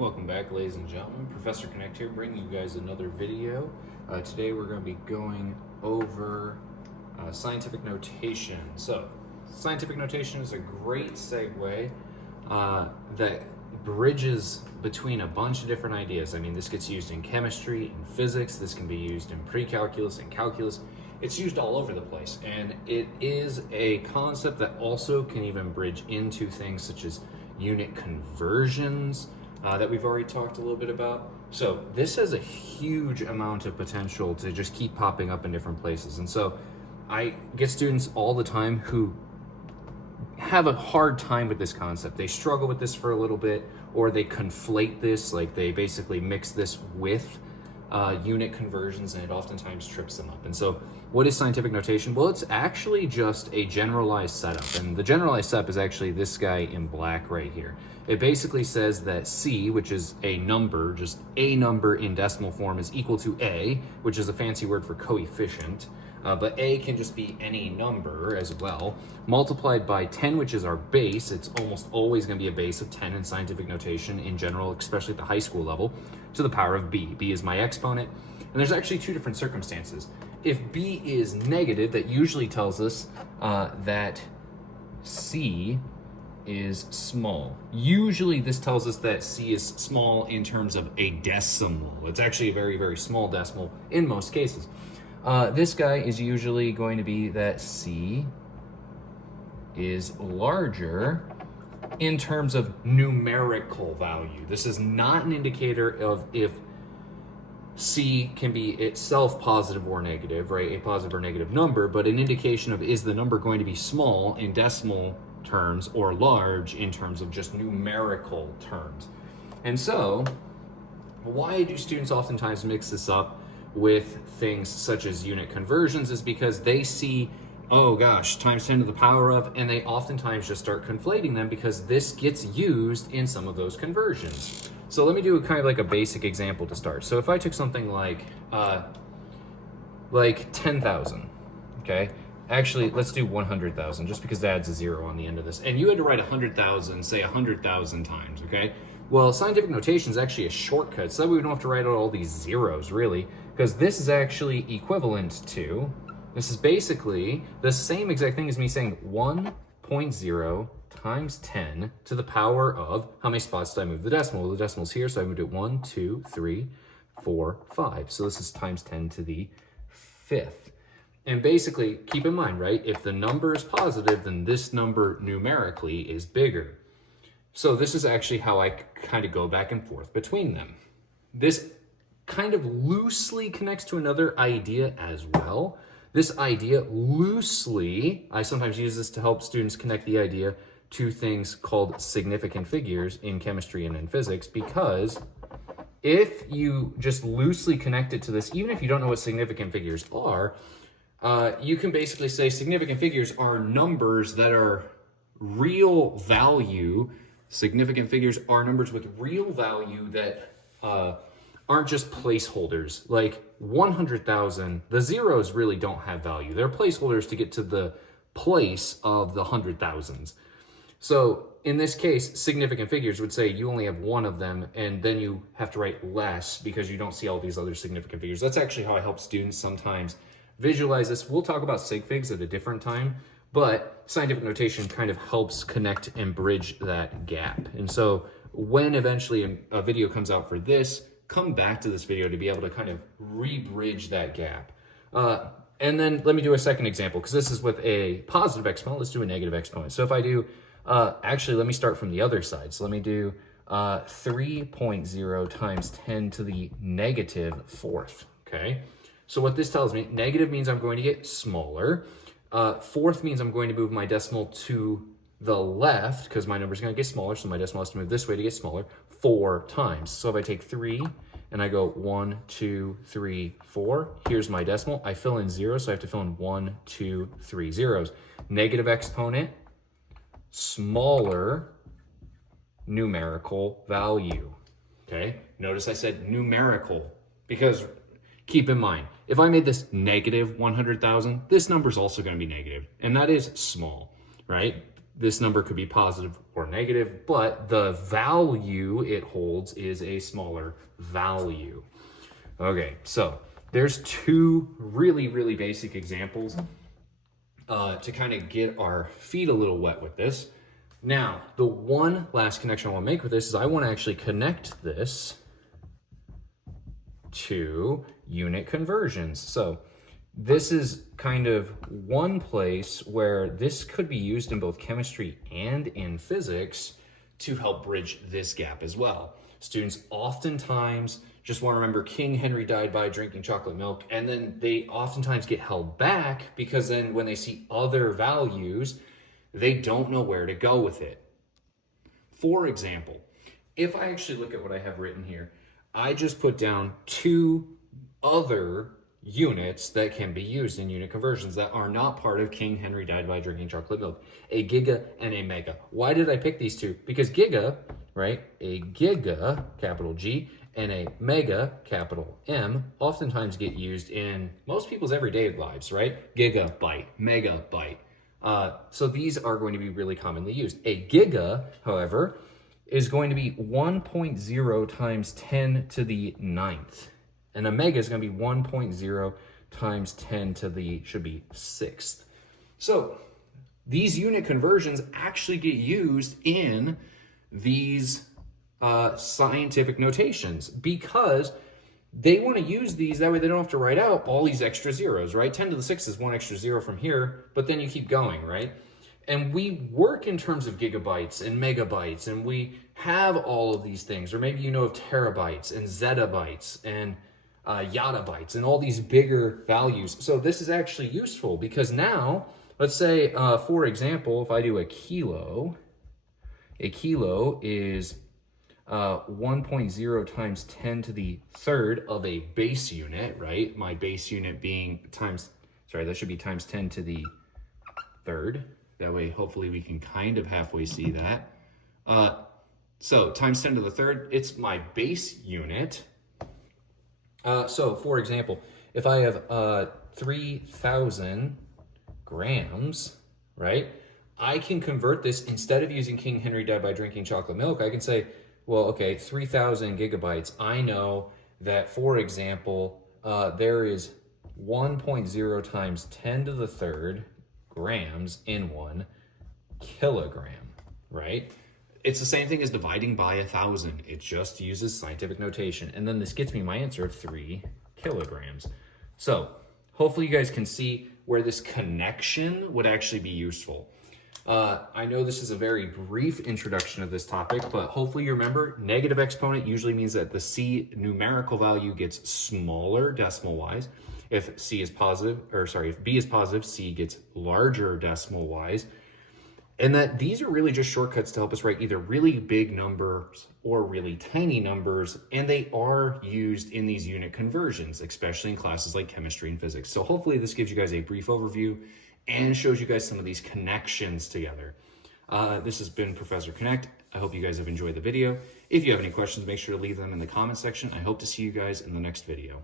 Welcome back, ladies and gentlemen. Professor Connect here, bringing you guys another video. Today we're going to be going over scientific notation. So, scientific notation is a great segue that bridges between a bunch of different ideas. I mean, this gets used in chemistry and physics. This can be used in pre-calculus and calculus. It's used all over the place, and it is a concept that also can even bridge into things such as unit conversions, that we've already talked a little bit about. So this has a huge amount of potential to just keep popping up in different places. And so I get students all the time who have a hard time with this concept. They struggle with this for a little bit, or they conflate this, like they basically mix this with unit conversions, and it oftentimes trips them up. And so what is scientific notation? Well, it's actually just a generalized setup, and the generalized setup is actually this guy in black right here. It basically says that C, which is a number, just a number in decimal form, is equal to A, which is a fancy word for coefficient, but A can just be any number as well, multiplied by 10, which is our base. It's almost always going to be a base of 10 in scientific notation in general, especially at the high school level, to the power of B. B is my exponent, and there's actually two different circumstances. If B is negative, that usually tells us that C is small. Usually this tells us that C is small in terms of a decimal. It's actually a very, very small decimal in most cases. This guy is usually going to be that C is larger in terms of numerical value. This is not an indicator of if C can be itself positive or negative, right? A positive or negative number, but an indication of is the number going to be small in decimal terms or large in terms of just numerical terms. And so, why do students oftentimes mix this up with things such as unit conversions is because they see, oh gosh, times 10 to the power of, and they oftentimes just start conflating them because this gets used in some of those conversions. So let me do kind of like a basic example to start. So if I took something like 10,000, okay? Actually, let's do 100,000 just because that adds a zero on the end of this. And you had to write 100,000, say 100,000 times, okay? Well, scientific notation is actually a shortcut, so that we don't have to write out all these zeros, really, because this is actually equivalent to, this is basically the same exact thing as me saying 1.0 times 10 to the power of, how many spots did I move the decimal? Well, the decimal's here, so I moved it 1, 2, 3, 4, 5. So this is times 10 to the 5th. And basically, keep in mind, right, if the number is positive, then this number numerically is bigger. So this is actually how I kind of go back and forth between them. This kind of loosely connects to another idea as well. This idea loosely, I sometimes use this to help students connect the idea to things called significant figures in chemistry and in physics, because if you just loosely connect it to this, even if you don't know what significant figures are, you can basically say significant figures are numbers that are real value. Significant figures are numbers with real value that aren't just placeholders. Like 100,000, the zeros really don't have value. They're placeholders to get to the place of the 100,000s. So in this case, significant figures would say you only have one of them, and then you have to write less because you don't see all these other significant figures. That's actually how I help students sometimes visualize this. We'll talk about sig figs at a different time, but scientific notation kind of helps connect and bridge that gap. And so when eventually a video comes out for this, come back to this video to be able to kind of re-bridge that gap. And then let me do a second example, because this is with a positive exponent. Let's do a negative exponent. So if I do, actually, let me start from the other side. So let me do 3.0 times 10 to the negative 4th, okay? So what this tells me, negative means I'm going to get smaller. Fourth means I'm going to move my decimal to the left because my number is going to get smaller, so my decimal has to move this way to get smaller 4 times. So if I take 3 and I go 1, 2, 3, 4, here's my decimal. I fill in 0, so I have to fill in 1, 2, 3 zeros. Negative exponent, smaller numerical value, okay? Notice I said numerical because keep in mind, if I made this negative 100,000, this number is also going to be negative, and that is small, right? this number could be positive or negative, but the value it holds is a smaller value. Okay, so there's two really, really basic examples to kind of get our feet a little wet with this. Now, the one last connection I want to make with this is I want to actually connect this to unit conversions. So this is kind of one place where this could be used in both chemistry and in physics to help bridge this gap as well. Students oftentimes just want to remember King Henry died by drinking chocolate milk, and then they oftentimes get held back because then when they see other values, they don't know where to go with it. For example, if I actually look at what I have written here, I just put down two other units that can be used in unit conversions that are not part of King Henry died by drinking chocolate milk, a giga and a mega. Why did I pick these two? Because giga, right, a giga, capital G, and a mega, capital M, oftentimes get used in most people's everyday lives, right? Gigabyte, megabyte. So these are going to be really commonly used. A giga, however, is going to be 1.0 times 10 to the 9th. And a mega is going to be 1.0 times 10 to the, should be 6th. So these unit conversions actually get used in these scientific notations because they want to use these, that way they don't have to write out all these extra zeros, right? 10 to the 6th is one extra zero from here, but then you keep going, right? And we work in terms of gigabytes and megabytes, and we have all of these things, or maybe you know of terabytes and zettabytes and yottabytes and all these bigger values. So this is actually useful because now, let's say, for example, if I do a kilo is 1.0 times 10 to the 3rd of a base unit, right? My base unit being times, sorry, that should be times 10 to the 3rd. That way, hopefully we can kind of halfway see that. So times 10 to the 3rd, it's my base unit. So for example, if I have 3,000 grams, right? I can convert this, instead of using King Henry died by drinking chocolate milk, I can say, well, okay, 3,000 gigabytes. I know that, for example, there is 1.0 times 10 to the 3rd grams in 1 kilogram, right? It's the same thing as dividing by 1,000. It just uses scientific notation. And then this gets me my answer of 3 kilograms. So hopefully you guys can see where this connection would actually be useful. I know this is a very brief introduction of this topic, but hopefully you remember negative exponent usually means that the C numerical value gets smaller decimal-wise. If C is positive, or sorry, if B is positive, C gets larger decimal-wise. And that these are really just shortcuts to help us write either really big numbers or really tiny numbers, and they are used in these unit conversions, especially in classes like chemistry and physics. So hopefully this gives you guys a brief overview and shows you guys some of these connections together. This has been Professor Connect. I hope you guys have enjoyed the video. If you have any questions, make sure to leave them in the comment section. I hope to see you guys in the next video.